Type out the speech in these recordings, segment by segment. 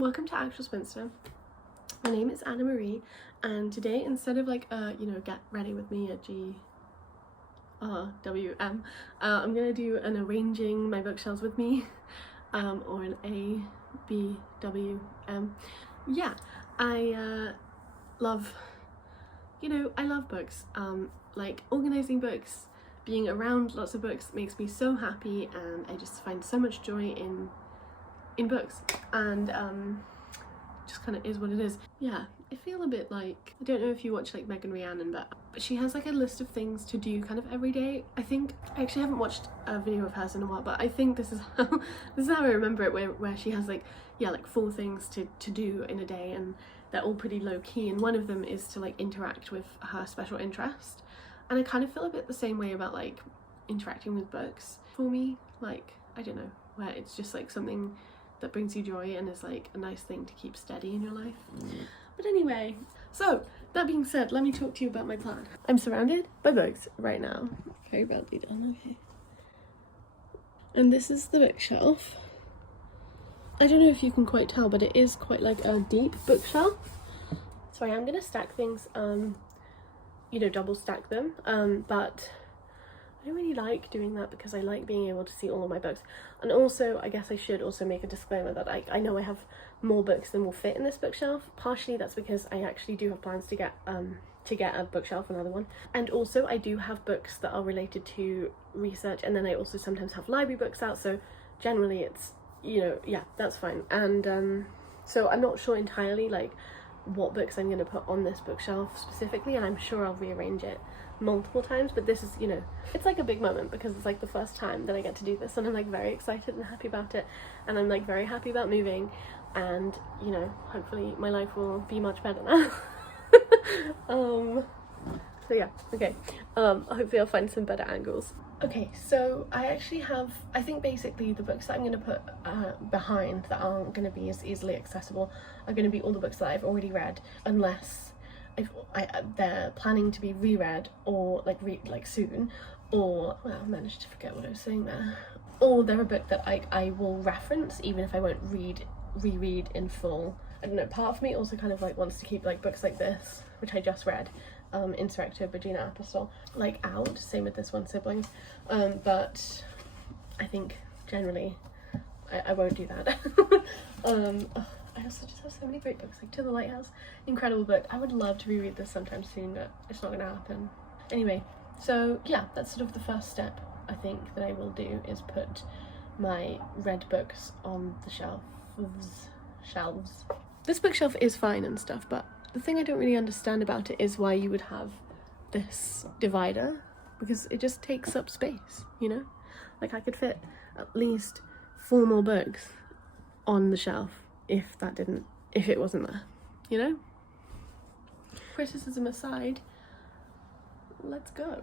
Welcome to Actual Spinster. My name is Anna Marie, and today, instead of like get ready with me at GRWM, I'm gonna do an arranging my bookshelves with me, or an ABWM. Yeah, I love, I love books. Like organizing books, being around lots of books makes me so happy, and I just find so much joy in books, and just kind of is what it is. Yeah, I feel a bit like, I don't know if you watch like Megan Rhiannon, but she has like a list of things to do kind of every day. I think I actually haven't watched a video of hers in a while, but I think this is how I remember it, where she has like 4 things to do in a day, and they're all pretty low key, and one of them is to like interact with her special interest. And I kind of feel a bit the same way about like interacting with books for me, like I don't know, where it's just like something that brings you joy and is like a nice thing to keep steady in your life. But anyway, so that being said, let me talk to you about my plan. I'm surrounded by books right now. Very badly done, okay. And this is the bookshelf. I don't know if you can quite tell, but it is quite like a deep bookshelf. So I am gonna stack things, double stack them, but I don't really like doing that because I like being able to see all of my books. And also, I guess I should also make a disclaimer that I know I have more books than will fit in this bookshelf. Partially that's because I actually do have plans to get a bookshelf, another one. And also I do have books that are related to research, and then I also sometimes have library books out, so generally it's, yeah, that's fine. And so I'm not sure entirely like what books I'm going to put on this bookshelf specifically, and I'm sure I'll rearrange it multiple times, but this is, it's like a big moment because it's like the first time that I get to do this, and I'm like very excited and happy about it, and I'm like very happy about moving, and hopefully my life will be much better now. So yeah, okay, hopefully I'll find some better angles. Okay, so I actually have, I think basically the books that I'm going to put behind that aren't going to be as easily accessible are going to be all the books that I've already read, unless they're planning to be reread or like soon, or well, I managed to forget what I was saying there, or they're a book that I will reference even if I won't reread in full. I don't know, part of me also kind of like wants to keep like books like this, which I just read, Insurrecto Regina Apostol, like out, same with this one, Siblings, but I think generally I won't do that. I also just have so many great books, like To the Lighthouse, incredible book. I would love to reread this sometime soon, but it's not gonna happen. Anyway, so yeah, that's sort of the first step I think that I will do, is put my read books on the shelves. This bookshelf is fine and stuff, but the thing I don't really understand about it is why you would have this divider, because it just takes up space, Like I could fit at least 4 more books on the shelf if it wasn't there, Criticism aside, let's go.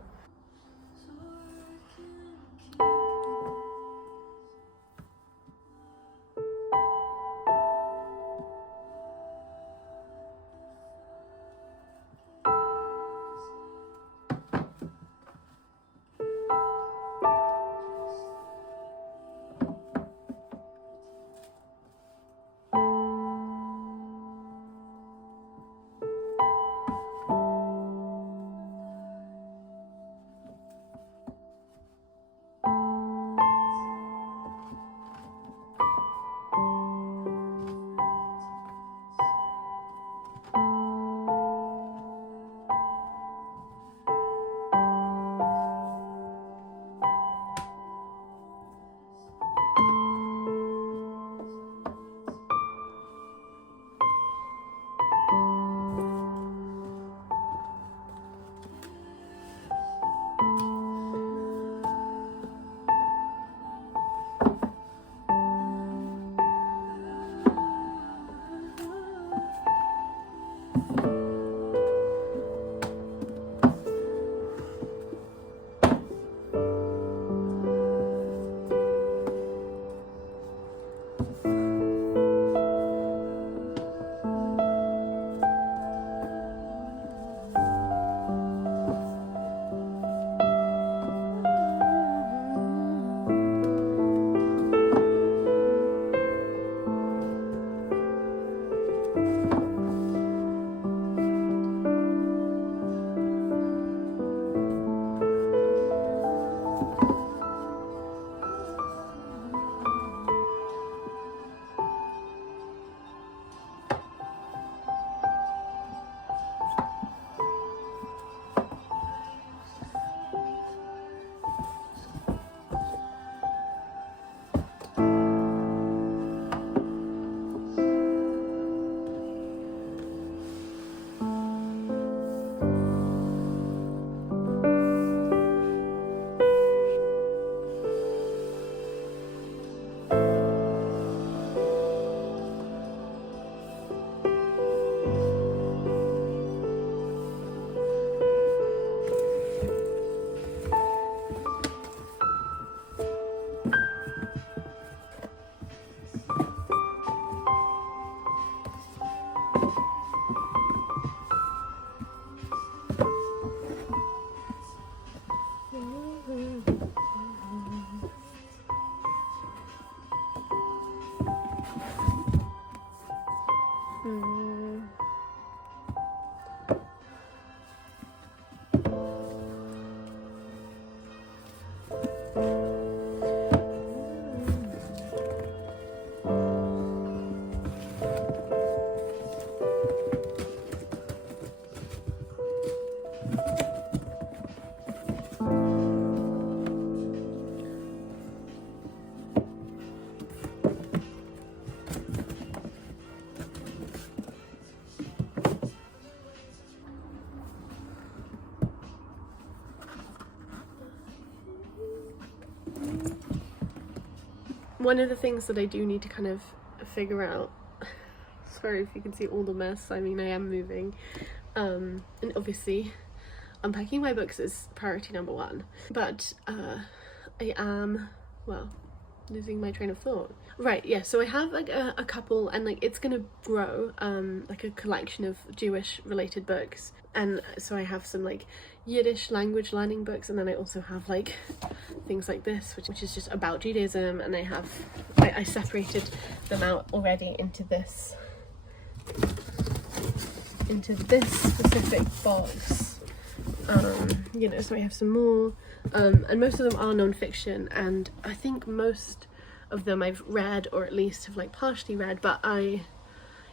One of the things that I do need to kind of figure out, sorry if you can see all the mess, I mean I am moving, and obviously unpacking my books is priority number one, but I am, well, losing my train of thought. Right, yeah, so I have like a couple, and like it's gonna grow, like a collection of Jewish related books, and so I have some like Yiddish language learning books, and then I also have like things like this, which is just about Judaism, and I separated them out already into this specific box, you know, so I have some more, and most of them are non-fiction, and I think most of them I've read, or at least have like partially read, but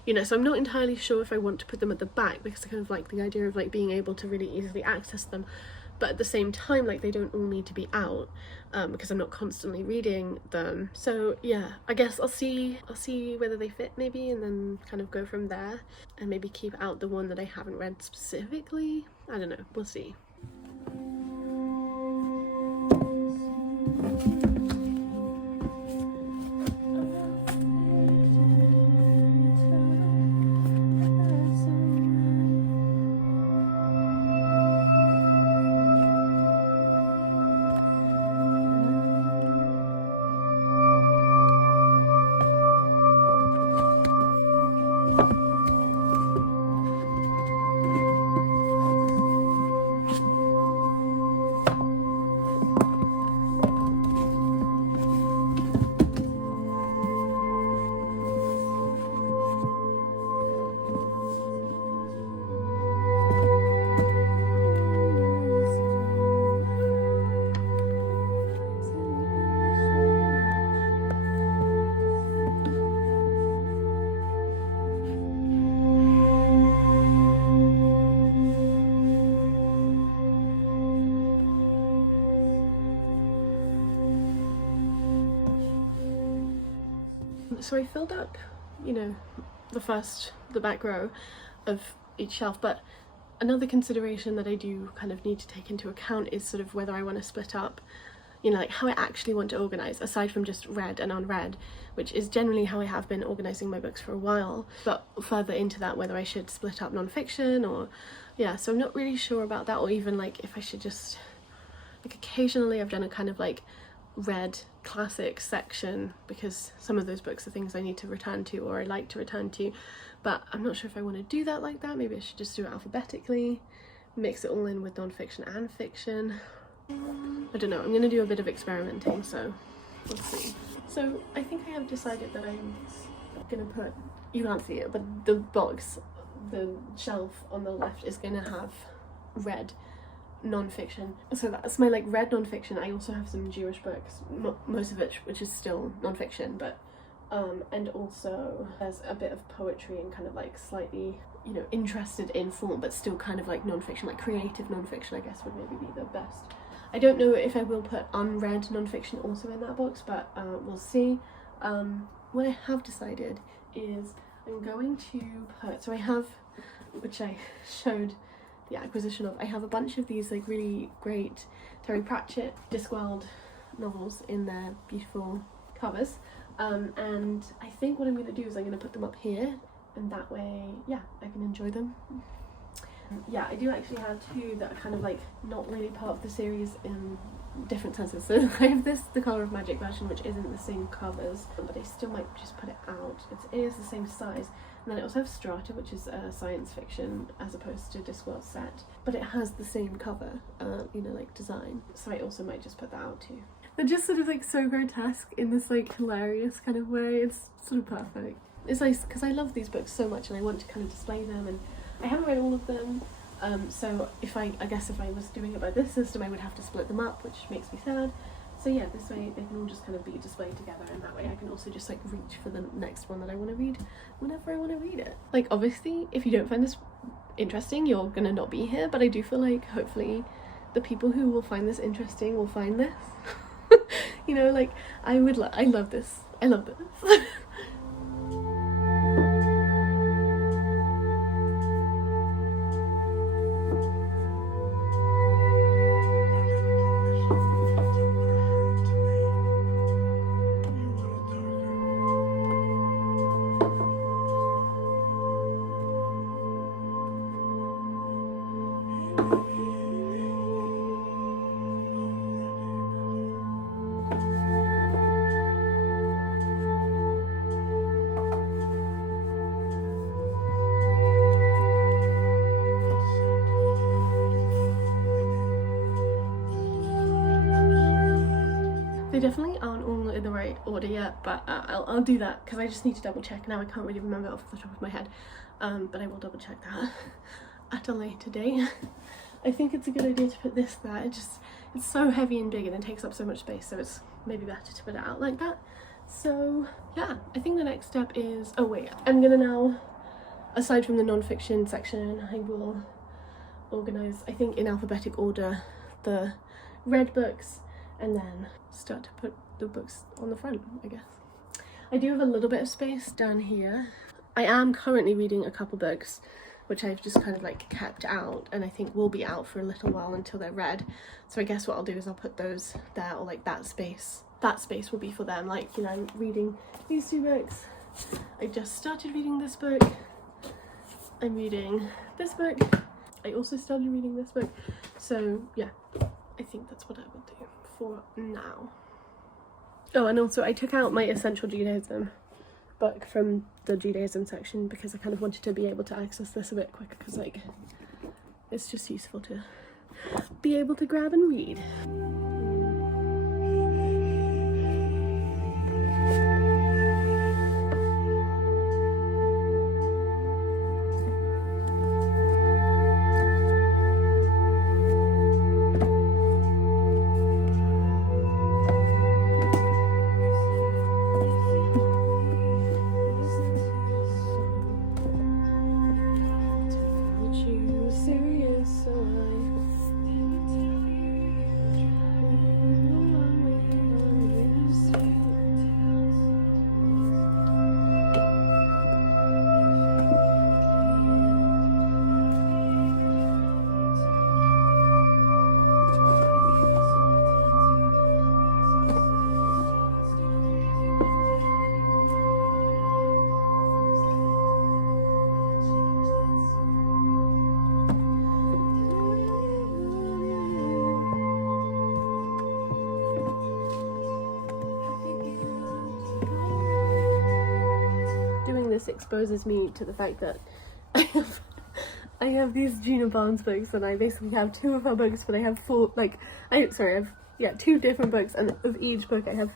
you know, so I'm not entirely sure if I want to put them at the back, because I kind of like the idea of like being able to really easily access them, but at the same time like they don't all need to be out, because I'm not constantly reading them. So yeah, I guess I'll see whether they fit maybe, and then kind of go from there, and maybe keep out the one that I haven't read specifically. I don't know, we'll see. So I filled up, you know, the back row of each shelf, but another consideration that I do kind of need to take into account is sort of whether I want to split up, you know, like how I actually want to organise, aside from just read and unread, which is generally how I have been organising my books for a while, but further into that, whether I should split up non-fiction or, yeah, so I'm not really sure about that, or even like if I should just, like occasionally I've done a kind of like read classics section, because some of those books are things I need to return to, or I like to return to, but I'm not sure if I want to do that like that. Maybe I should just do it alphabetically, mix it all in with non-fiction and fiction. I don't know, I'm gonna do a bit of experimenting, so we'll see. So I think I have decided that I'm gonna put, you can't see it, but the box, the shelf on the left is gonna have read non-fiction, so that's my like read non-fiction. I also have some Jewish books, most of it which is still non-fiction, but and also there's a bit of poetry and kind of like slightly, you know, interested in form, but still kind of like non-fiction, like creative non-fiction I guess would maybe be the best. I don't know if I will put unread non-fiction also in that box, but we'll see. What I have decided is I'm going to put, so I have, which I showed the acquisition of, I have a bunch of these like really great Terry Pratchett Discworld novels in their beautiful covers, and I think what I'm going to do is I'm going to put them up here, and that way, yeah, I can enjoy them. Yeah, I do actually have two that are kind of like not really part of the series in different senses. So I have this, the Colour of Magic version, which isn't the same covers, but I still might just put it out. It is the same size. And then I also have Strata, which is science fiction as opposed to Discworld set, but it has the same cover, you know, like design. So I also might just put that out too. They're just sort of like so grotesque in this like hilarious kind of way. It's sort of perfect. It's nice because I love these books so much and I want to kind of display them, and I haven't read all of them. So if I guess if I was doing it by this system, I would have to split them up, which makes me sad. So yeah, this way they can all just kind of be displayed together, and that way I can also just like reach for the next one that I want to read whenever I want to read it. Like obviously, if you don't find this interesting, you're gonna not be here, but I do feel like hopefully the people who will find this interesting will find this. You know, like I love this. I love this. definitely aren't all in the right order yet, but I'll do that because I just need to double check. Now I can't really remember off the top of my head, but I will double check that at a later date. I think it's a good idea to put this there. It's so heavy and big and it takes up so much space, so it's maybe better to put it out like that. So yeah, I think the next step is, oh wait, I'm gonna now, aside from the non-fiction section, I will organise, I think in alphabetic order, the read books, and then start to put the books on the front, I guess. I do have a little bit of space down here. I am currently reading a couple books which I've just kind of like kept out, and I think will be out for a little while until they're read. So I guess what I'll do is I'll put those there, or like that space will be for them. Like, you know, I'm reading these two books. I just started reading this book. I'm reading this book. I also started reading this book. So yeah, I think that's what I will do for now. Oh, and also I took out my Essential Judaism book from the Judaism section because I kind of wanted to be able to access this a bit quicker, because like it's just useful to be able to grab and read. This exposes me to the fact that I have these Gina Barnes books, and I basically have two of her books, but I have four, like, I have two different books, and of each book I have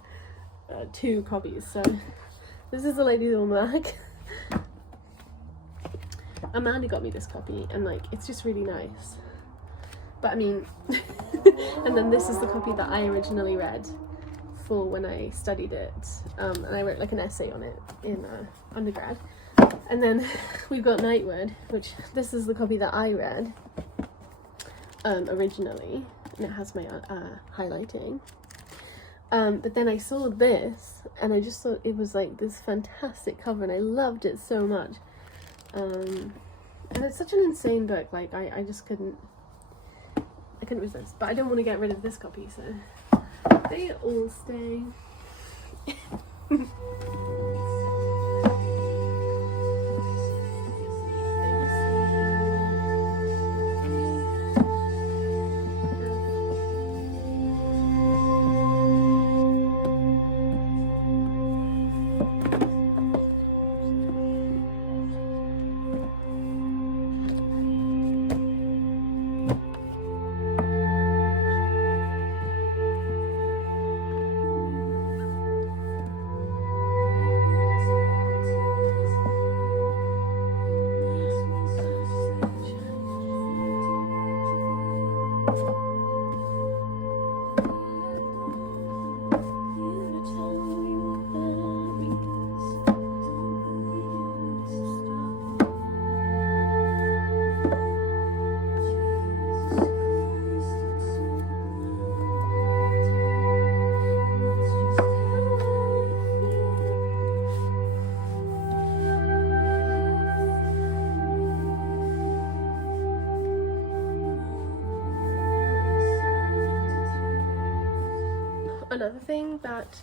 two copies. So this is the Lady's Almanac. Amanda got me this copy, and like, it's just really nice. But I mean, and then this is the copy that I originally read for when I studied it, and I wrote like an essay on it in undergrad. And then we've got Nightwood, which this is the copy that I read originally, and it has my highlighting. But then I saw this, and I just thought it was like this fantastic cover, and I loved it so much. And it's such an insane book, like I just couldn't resist. But I don't want to get rid of this copy, so they all stay. Another thing that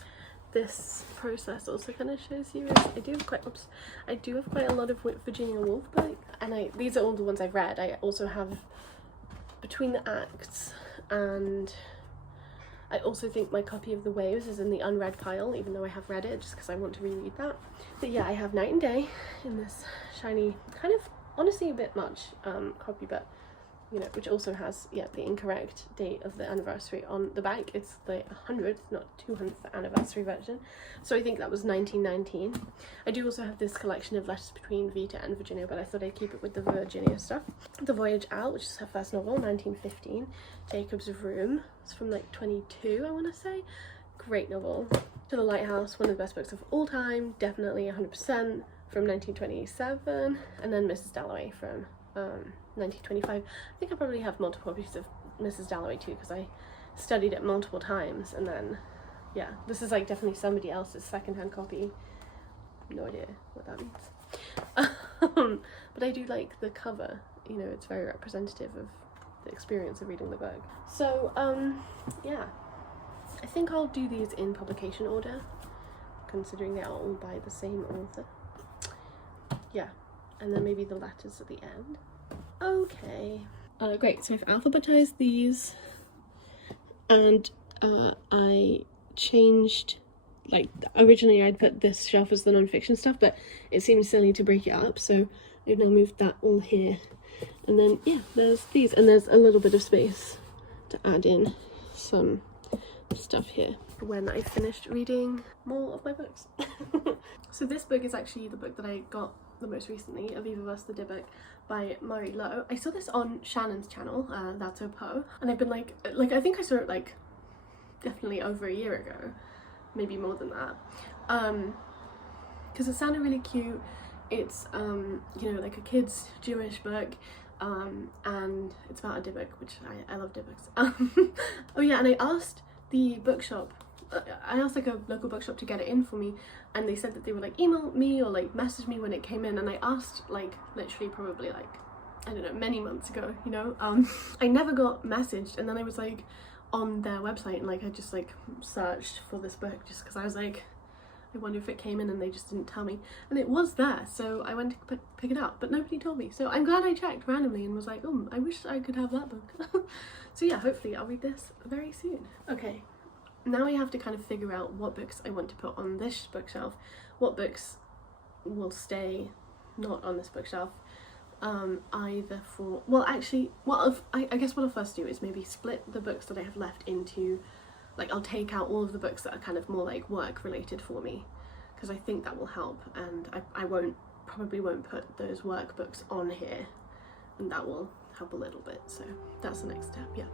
this process also kind of shows you is I do have quite a lot of Virginia Woolf books, and these are all the ones I've read. I also have Between the Acts, and I also think my copy of The Waves is in the unread pile, even though I have read it, just because I want to reread that. But yeah, I have Night and Day in this shiny, kind of honestly a bit much copy, but you know, which also has, yeah, the incorrect date of the anniversary on the back. It's the 100th, not 200th anniversary version. So I think that was 1919. I do also have this collection of letters between Vita and Virginia, but I thought I'd keep it with the Virginia stuff. The Voyage Out, which is her first novel, 1915. Jacob's Room, it's from like 22, I want to say. Great novel. To the Lighthouse, one of the best books of all time, definitely 100%, from 1927. And then Mrs. Dalloway from 1925. I think I probably have multiple copies of Mrs. Dalloway too, because I studied it multiple times. And then, yeah, this is like definitely somebody else's secondhand copy. No idea what that means. But I do like the cover, you know, it's very representative of the experience of reading the book. So yeah, I think I'll do these in publication order, considering they are all by the same author. Yeah, and then maybe the letters at the end. Okay. Great, so I've alphabetized these, and I changed, like, originally I'd put this shelf as the non-fiction stuff, but it seemed silly to break it up, so I've now moved that all here. And then, yeah, there's these, and there's a little bit of space to add in some stuff here when I finished reading more of my books. So this book is actually the book that I got the most recently, Aviva vs. the Dybbuk by Murray Lowe. I saw this on Shannon's channel, That's a Poe, and I've been like I think I saw it like definitely over a year ago, maybe more than that, because it sounded really cute. It's you know, like a kid's Jewish book, and it's about a Dybbuk, which I love Dybbuks. Oh yeah, and I asked the bookshop, I asked like a local bookshop to get it in for me, and they said that they would like email me or like message me when it came in, and I asked like literally probably like, I don't know, many months ago, you know. I never got messaged, and then I was like on their website and like I just like searched for this book just because I was like, I wonder if it came in, and they just didn't tell me, and it was there, so I went to pick it up, but nobody told me, so I'm glad I checked randomly and was like, oh, I wish I could have that book. So yeah, hopefully I'll read this very soon. Okay, now I have to kind of figure out what books I want to put on this bookshelf, what books will stay not on this bookshelf, either for, well actually, I guess what I'll first do is maybe split the books that I have left into, like I'll take out all of the books that are kind of more like work related for me, because I think that will help, and I probably won't put those work books on here, and that will help a little bit, so that's the next step, yeah.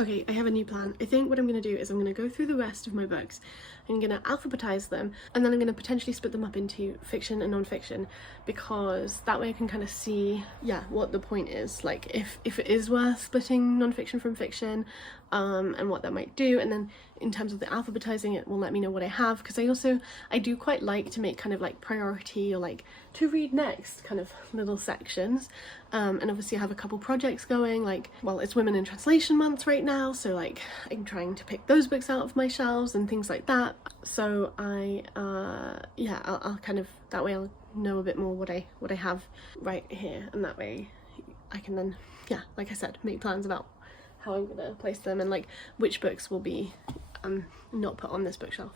Okay, I have a new plan. I think what I'm going to do is I'm going to go through the rest of my books. I'm going to alphabetize them, and then I'm going to potentially split them up into fiction and non-fiction, because that way I can kind of see, yeah, what the point is, like if it is worth splitting non-fiction from fiction, and what that might do. And then in terms of the alphabetizing, it will let me know what I have, because I do quite like to make kind of like priority or like to read next kind of little sections, and obviously I have a couple projects going, like, well, it's Women in Translation month right now, so like I'm trying to pick those books out of my shelves and things like that. So yeah, I'll kind of, that way I'll know a bit more what I have right here, and that way I can then, yeah, like I said, make plans about how I'm gonna place them and like which books will be not put on this bookshelf.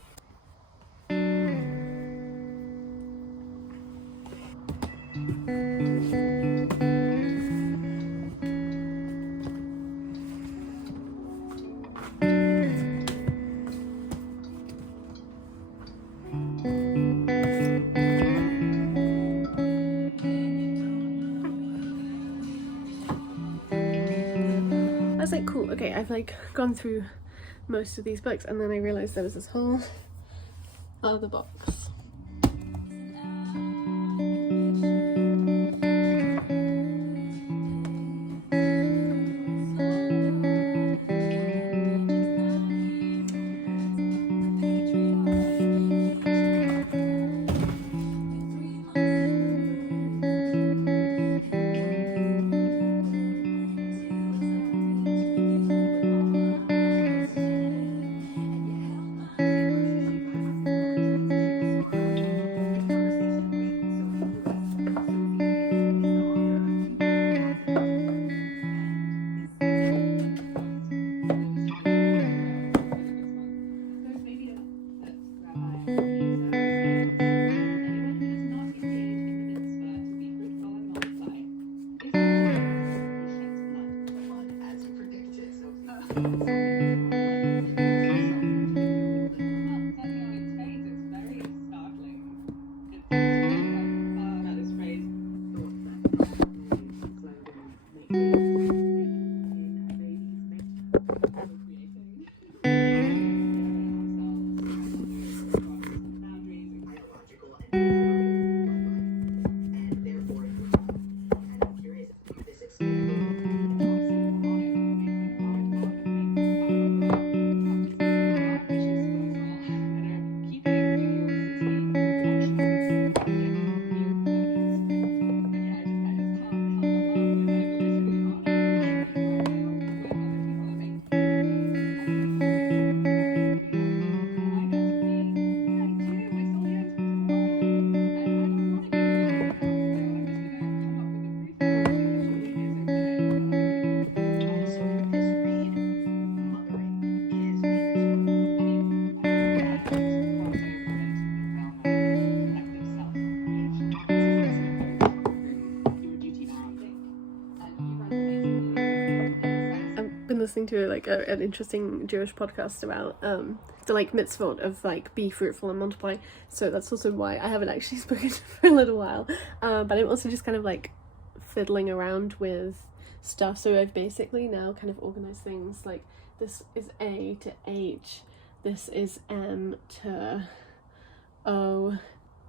I was like, cool, okay, I've like gone through most of these books, and then I realised there was this whole other box. listening to like an interesting Jewish podcast about the like mitzvot of like be fruitful and multiply, so that's also why I haven't actually spoken for a little while, but I'm also just kind of like fiddling around with stuff. So I've basically now kind of organized things like this is A to H, this is M to O,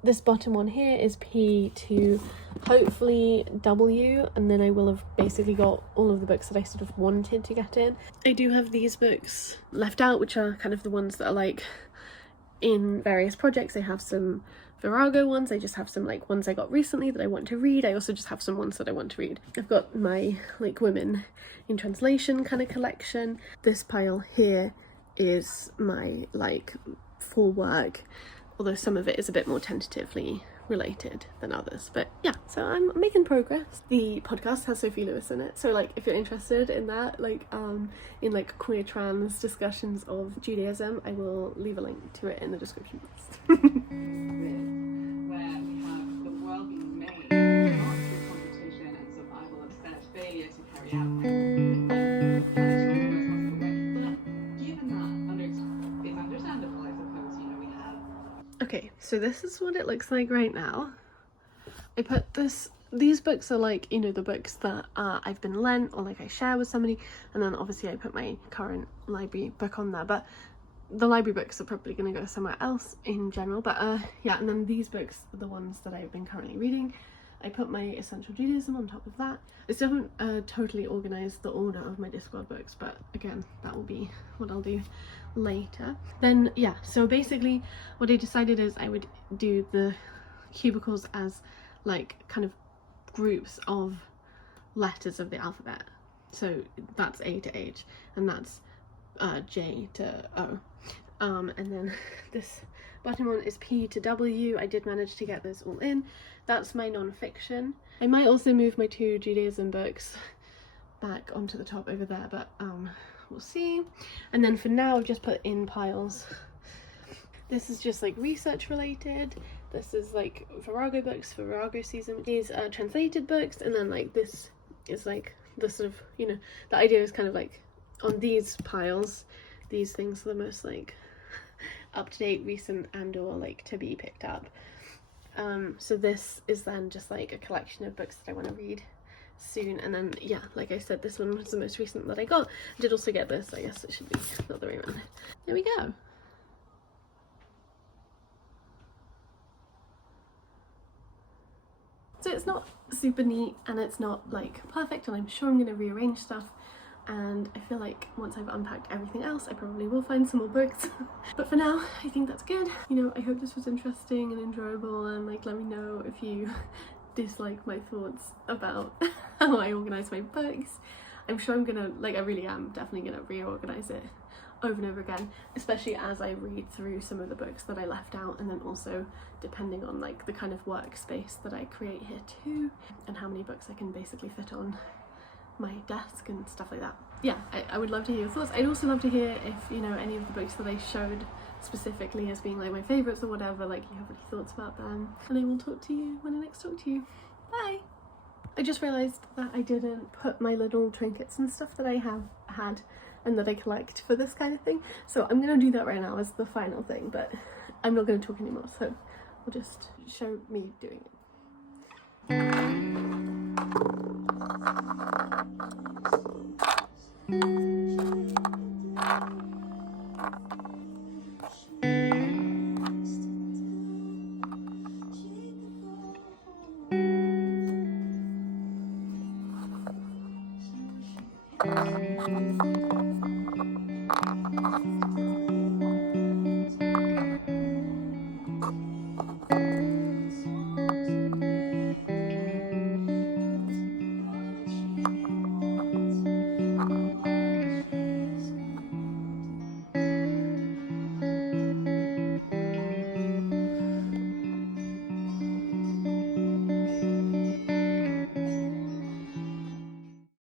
this bottom one here is P to hopefully W, and then I will have basically got all of the books that I sort of wanted to get in. I do have these books left out, which are kind of the ones that are like in various projects. I have some Virago ones, I just have some like ones I got recently that I want to read. I also just have some ones that I want to read. I've got my like women in translation kind of collection. This pile here is my like for work, although some of it is a bit more tentatively related than others. But yeah, so I'm making progress. The podcast has Sophie Lewis in it, so like if you're interested in that, like in like queer trans discussions of Judaism, I will leave a link to it in the description box. Where we have the world being made, not through computation and survival of set failure to carry out. Okay, so this is what it looks like right now. I put these books are like, you know, the books that I've been lent or like I share with somebody, and then obviously I put my current library book on there, but the library books are probably going to go somewhere else in general. But yeah, and then these books are the ones that I've been currently reading. I put my Essential Judaism on top of that. I still haven't totally organised the order of my Discworld books, but again, that will be what I'll do later. Then yeah, so basically what I decided is I would do the cubicles as like kind of groups of letters of the alphabet. So that's A to H, and that's J to O. And then this bottom one is P to W. I did manage to get this all in. That's my non-fiction. I might also move my 2 Judaism books back onto the top over there, but we'll see. And then for now I've just put in piles. This is just like research related. This is like Virago books for Virago season. These are translated books, and then like this is like the sort of, you know, the idea is kind of like on these piles, these things are the most like up-to-date, recent, and or like to be picked up. So this is then just like a collection of books that I want to read soon. And then yeah, like I said, this one was the most recent that I got. I did also get this, I guess it should be the other way around. There we go. So it's not super neat and it's not like perfect, and I'm sure I'm going to rearrange stuff, and I feel like once I've unpacked everything else I probably will find some more books. But for now I think that's good. You know, I hope this was interesting and enjoyable, and like let me know if you dislike my thoughts about how I organise my books. I'm sure I'm gonna, like I really am definitely gonna reorganise it over and over again, especially as I read through some of the books that I left out, and then also depending on like the kind of workspace that I create here too, and how many books I can basically fit on my desk and stuff like that. Yeah, I would love to hear your thoughts. I'd also love to hear if, you know, any of the books that I showed specifically as being like my favourites or whatever, like you have any thoughts about them, and I will talk to you when I next talk to you. Bye! I just realised that I didn't put my little trinkets and stuff that I have had and that I collect for this kind of thing, so I'm going to do that right now as the final thing, but I'm not going to talk anymore, so we'll just show me doing it.